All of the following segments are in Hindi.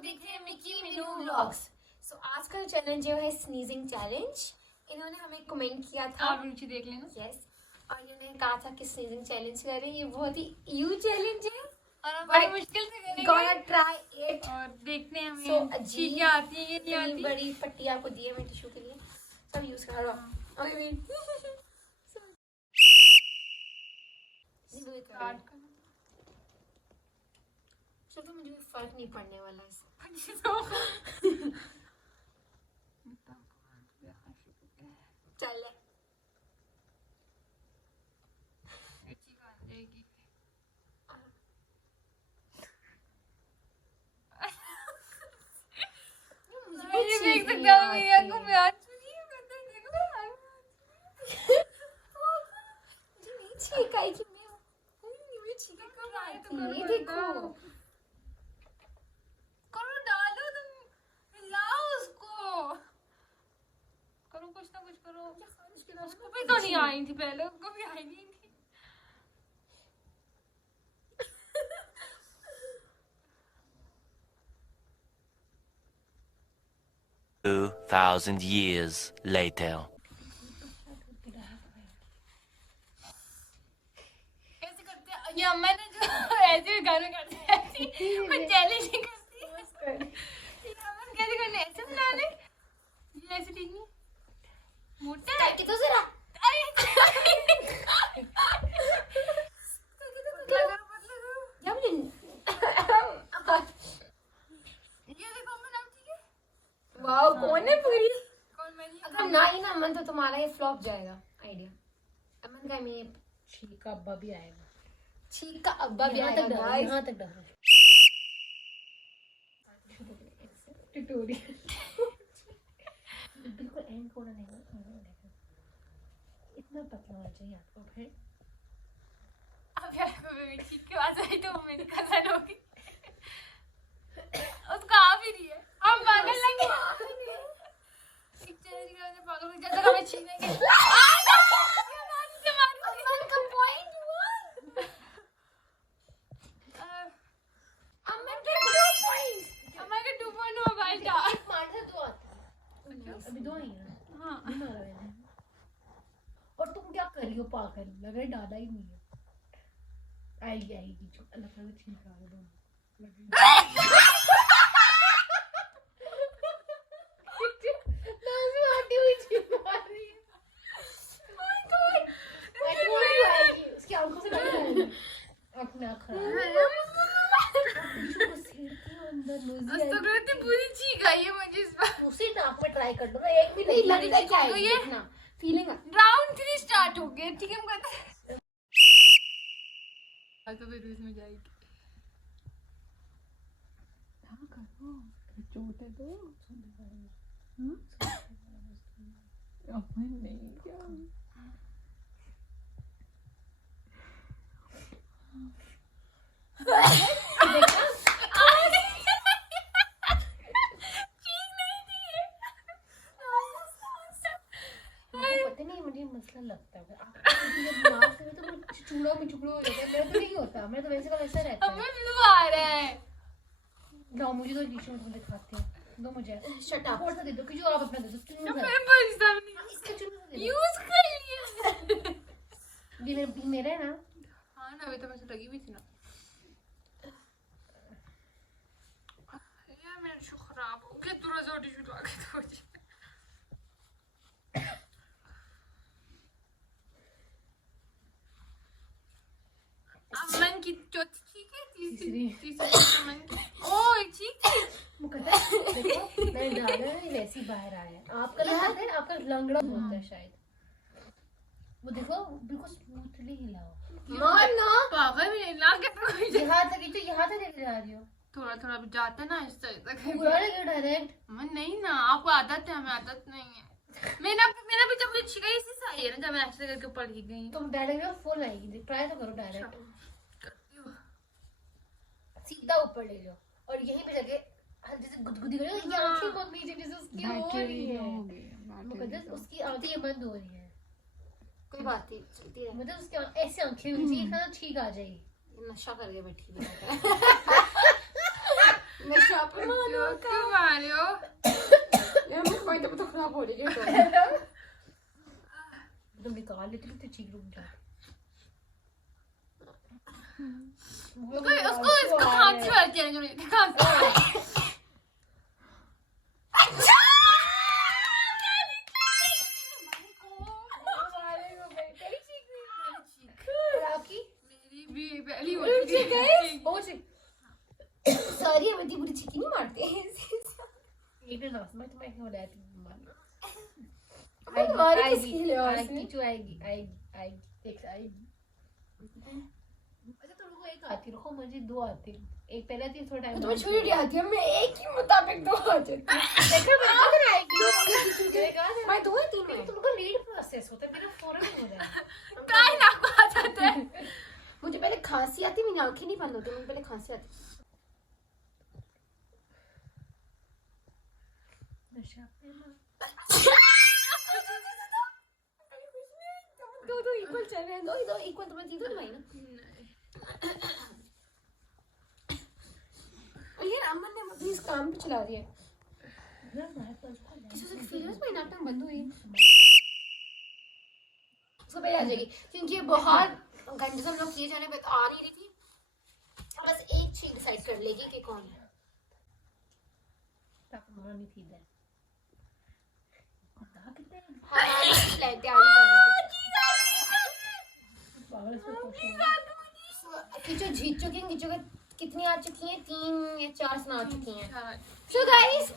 देख रहे हैं मिकी मिनू व्लॉग्स। सो आज का चैलेंज जो है स्नीजिंग चैलेंज। इन्होंने हमें कमेंट किया था, आप नीचे देख लेना। यस, और इन्होंने कहा था कि स्नीजिंग चैलेंज करें। ये बहुत ही यू चैलेंज है और हम बड़ी मुश्किल से करेंगे। गोना ट्राई इट और देखते हैं हमें अजीब क्या आती है ये नहीं आती। बड़ी पट्टी आपको दी है मैं टिश्यू के लिए, सब यूज कर रहा हूँ। चलो मुझे भी फर्क नहीं पड़ने वाला इससे। चल ये देख सकते हो मेरी आंखों में आ चुकी है। मैं तो देख लो मुझे नहीं छींक आई कि मैं मुझे छींक कब आई थी। ये देखो करो, डालो तुम, हिलाओ उसको, करो कुछ ना कुछ करो। उसको भी तो नहीं आई थी पहले, उसको भी आई नहीं थी। 2,000 years later. ऐसे करते हैं ये अम्मा ने जो ऐसे गाने करते हैं, ऐसे मैं चैलेंज ही करती है। ये अम्मा कैसे करने, ऐसे बना ले, ये ऐसे ठीक नहीं मोटा है कि तो जरा वाओ, कौन है पूरी? अगर ना ही ना अमन तो तुम्हारा ये फ्लॉप जाएगा आइडिया। अमन का मैं छीक का अब्बा भी आएगा, छीक का अब्बा भी आएगा यहाँ तक डाल ट्यूटोरियल बिल्कुल एंड कोना नहीं देखो, इतना पतला होना चाहिए आपको भाई। अब यार मेरी चीख की आवाज आई तो मेरी कजन होगी, उसको आ भी रही है। हम पागल लगे एक चैलेंज करने पागल हो जब तक हमें छीनेंगे। अमन का पॉइंट 1 अमन के 2 पॉइंट्स। हमारे 2.0 मोबाइल था। मारना 2 आता है। अभी दो ही है। हाँ नहीं मारा मैंने। और तुम क्या कर रही हो पागल, लग रहा है डाला ही नहीं है। आएगी आएगी जो अल्लाह ताला छीक आ रहा है। पूरी चीख आई है मुझे इस बार। उसी नाक में ट्राई कर लो ना, एक भी नहीं लगता क्या है ये देखना फीलिंग राउंड 3 स्टार्ट हो गया। ठीक है हम कहते हैं तो फिर इसमें जाएगी। हाँ करो, चोटे दो। अपन नहीं क्या मुझे मसला लगता है दिमाग से तो चूड़ा में चुकड़ो हो जाता है। मेरा तो नहीं होता, मैं तो वैसे का वैसा रहता है। हमें फ्लू आ रहा है। लाओ मुझे तो टिश्यू में दिखाते हैं, दो मुझे शट अप। और दे दो कि जो आप अपना दे दो। क्यों मैं बचता नहीं, इसका चुना दे दो। यूज कर लिया। ये मेरा है ना। हाँ ना, अभी तो मैं लगी हुई थी ना यार। मेरा टिश्यू खराब हो गया, थोड़ा सा टिश्यू ला के दो मुझे। अमन की चौथी चीख है, तीसरी अमन की। ओ एक चीख थी मुकद्दर देखो मैंने डाला है, वैसी बाहर आया है। आपका लगता है आपका लंगड़ा होता है शायद। वो देखो बिल्कुल स्मूथली हिलाओ। मान ना पागल भी नहीं ला के तो यहाँ तक ही तो यहाँ तक लेके जा रही हो। थोड़ा थोड़ा भी जाता है ना इस तरह तक। पूरा लेके डायरेक्ट। अमन नहीं ना, आपको आदत है, हमें आदत नहीं है। मेरा भी जब छिका इसी से आई है ना, जब मैं ऐसे करके पढ़ ही गई। तुम डायरेक्ट फुल आएगी, ट्राई तो करो डायरेक्ट। सीधा ऊपर ले लो और यहीं पे जाके जैसे गुदगुदी करो। ये आंखें बहुत नीचे जैसे उसकी हो रही है। मुकद्दर उसकी आंखें बंद हो रही हैं। कोई बात नहीं, चलती रहे। मतलब उसकी ऐसी आंखें होनी चाहिए खाना ठीक आ जाएगी। नशा करके बैठी हुई है। नशा पे क्यों मारे हो? यार मेरी पॉइंट तो खराब हो रही है तुम निकाल लेती तो चीख रुक जाती। उसको खांसी वाली चैलेंज में खांसी। मेरी भी पहली सॉरी हम इतनी बुरी चीखी नहीं मारते हैं एक दिन लास्ट में तुम्हें हो जाती अच्छा तुम लोगों को एक आती रखो मुझे दो आती एक पहले आती थोड़ा टाइम तुम्हें छोटी आती है मैं एक ही मुताबिक दो आ जाती मैं दो है तीन में तुमको लीड प्रोसेस होता है मेरा फौरन हो जाएगा काय ना को आ जाता है। मुझे पहले खांसी आती मेरी आंखें नहीं बंद होती मुझे पहले खांसी आती दो इक्वल चल रहे हैं दो इक्वल तुम्हें जीतो भाई ना यार अमन ने अपनी इस काम पे चला रही है किसी से फीलिंग्स में नाटक बंद हुई उसको पहले आ जाएगी क्योंकि बहुत घंटे से हम लोग किए जाने पे तो आ नहीं रही थी बस एक चीज डिसाइड कर लेगी कि कौन है नहीं थी दे तैयारी कर किचो जीत चुकी हैं किचो कितनी आ चुकी हैं 3 या 4 सुना चुकी हैं सो गाइस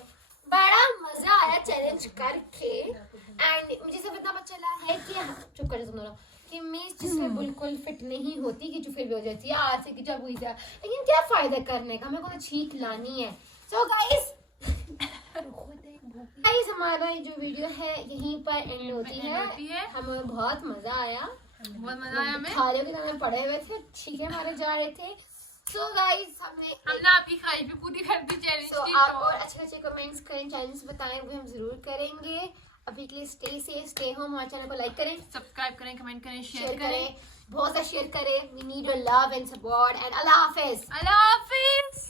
बड़ा मजा आया चैलेंज करके एंड मुझे सब इतना पता चला है कि चुप कर तुम दोनों कि मैं जिसमें बिल्कुल फिट नहीं होती कि जो फिर भी हो जाती है आज से कि जब हुई था लेकिन क्या फायदा करने का मेरे को तो छींक लानी है सो गाइस हमारा जो वीडियो है यहीं पर एंड होती है हमें बहुत मजा आया हमें खालियों के समय पड़े हुए थे ठीक है हमारे जा रहे थे सो गाइस हमने आपकी ख्वाहिश भी पूरी कर दी चैलेंज की आप और अच्छे कमेंट्स करें चैलेंज बताएं वो हम जरूर करेंगे अभी के लिए स्टे सेफ स्टे होम हमारे चैनल को लाइक करें सब्सक्राइब करें कमेंट करें शेयर करें बहुत सा शेयर करें we need your love and support and अल्लाह हाफिज अल्लाह हाफिज।